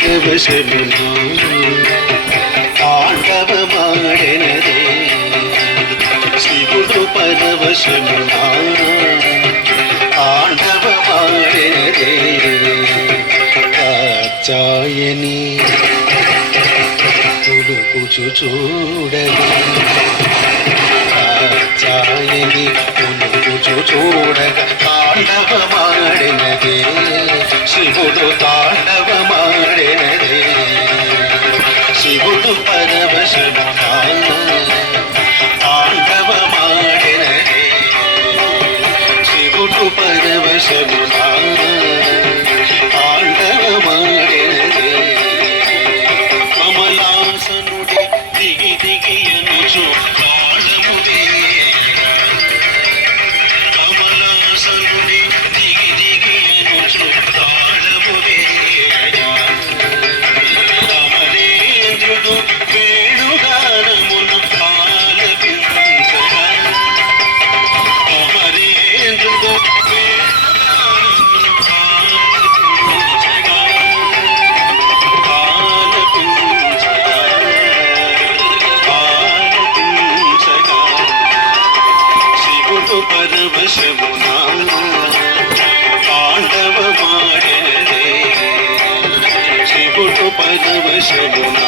పరవశమునా తాండవమాడినదే శివుడు పరవశమునా తాండవమాడినదే కాచాయని పులుకుచు చూడగా కాచాయని పులుకుచు చూడగా తాండవమాడినదే శివుడు తాండవమాడినదే శివుడు పరవశమునా తాండవమాడినదే శివుడు పరవశమునా తాండవమాడినదే కమలాసనుడి దిగి దిగి అనుచు తాళము వేయగా కమలాసనుడి దిగి దిగి అనుచు తాళము వేయగా కమలేంద్రుడు వేణుగానమును ఆలపించగా కమలేంద్రుడు వేణుగానమును ఆలపించగా శివుడు పరవశమునా తాండవమాడినదే శివుడు పరవశమునా